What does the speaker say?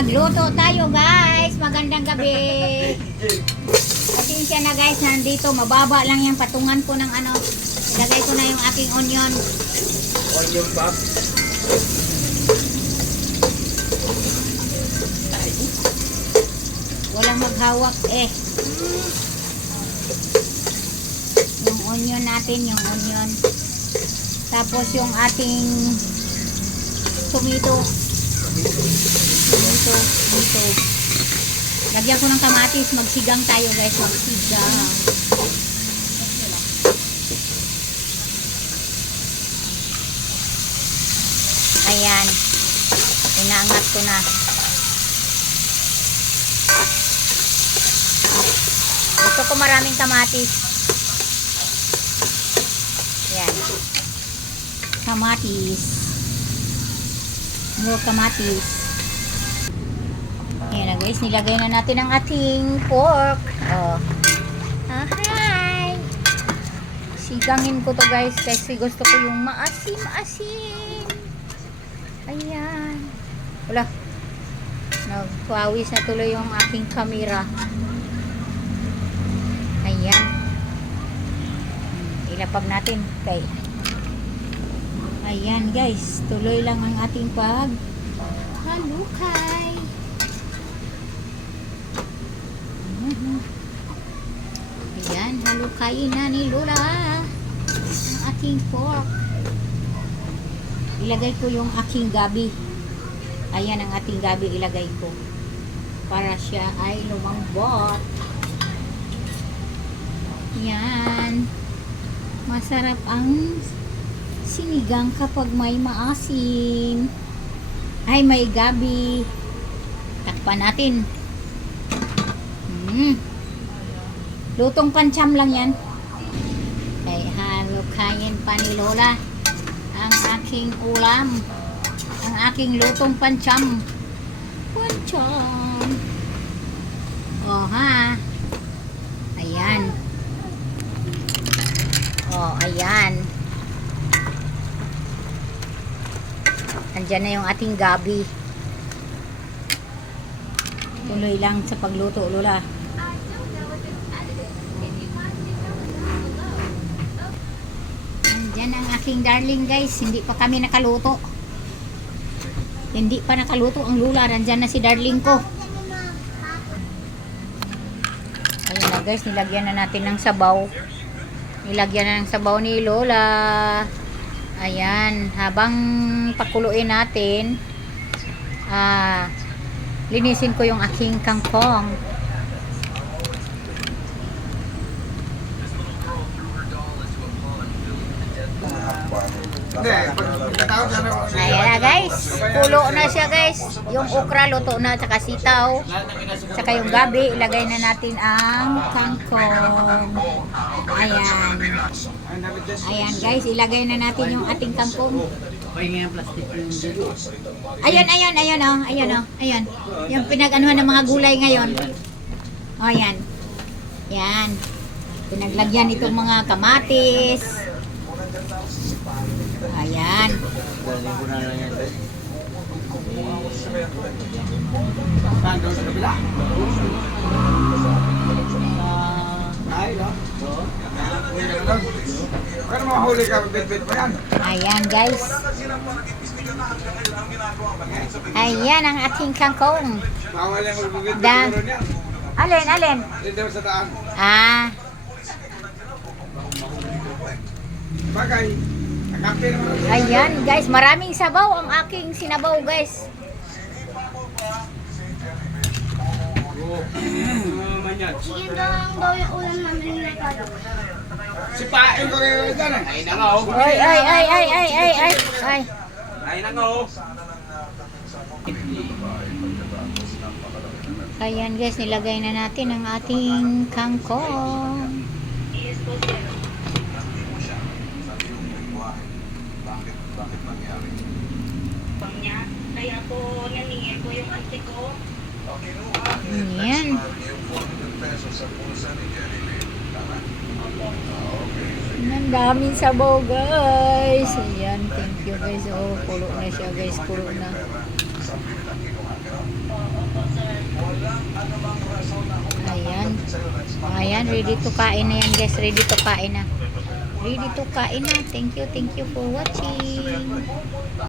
Magluto tayo guys. Magandang gabi. Pasensya na guys, nandito mababa lang yung patungan ko ng ano. Ilagay ko na yung aking onion. Onion pop. Walang maghawak eh. Yung onion natin, yung onion. Tapos yung ating tomato. Tomato. Lagyan ko ng kamatis. Magsigang tayo guys. Magsigang. Ayan. Inaangat ko na. Gusto ko maraming kamatis. Ayan. Kamatis. More kamatis. Ayan na guys. Nilagay na natin ang ating pork. Oh. Hi! Sigangin ko to guys. Kasi gusto ko yung maasim-asim. Ayan. Wala. Nagpawis na tuloy yung aking camera. Ayan. Ilapag natin. Okay. Ayan guys. Tuloy lang ang ating halukay. Ayan. Halukayin na ni Lola ang ating pork. Ilagay ko yung aking gabi. Ayan ang ating gabi ilagay ko. Para siya ay lumambot. Yan. Masarap ang sinigang kapag may maasim. Ay, may gabi. Takpan natin. Lutong pancham lang yan. Ay, halukayin pa ni Lola ang aking ulam. Ang aking lutong pancham. Pancham. Oh, ha. Ayan. Oh, ayan. Andyan na yung ating gabi. Tuloy lang sa pagluto, Lola. Andyan ang aking darling guys. Hindi pa kami nakaluto. Hindi pa nakaluto ang Lola. Nandyan na si darling ko. Ayun na guys. Nilagyan na natin ng sabaw. Nilagyan na ng sabaw ni Lola. Ayan. Habang pakuluin natin, linisin ko yung aking kangkong. Ayan na guys. Pulo na siya guys. Yung okra luto na. Tsaka sitaw. Tsaka yung gabi. Ilagay na natin ang kangkong. Ayan. Ayan guys. Ilagay na natin yung ating kangkong. Ayan. Oh. Ayan. Yung pinag-anuhan ng mga gulay ngayon. O ayan. Ayan. Pinaglagyan itong mga kamatis. Ayan. Ayan guys. Ayan ang ating kangkong. Alin? Bagay. Ayan guys, maraming sabaw ang aking sinabaw guys. Yun daw yung ulam namin na kado. Sipain ko kayo dyan eh. Ay na nga oh. Ay. Ay na nga oh. Ayan guys, nilagay na natin ang ating kangkong. Kaya po naningin ko yung ante ko. Ayan. Ang daming sabaw guys. Ayan, thank you guys. Oh, pulo na siya guys, pulo na. Ayan, ready to kain na yan guys. Ready to kain na. Ready to kain na. Thank you for watching.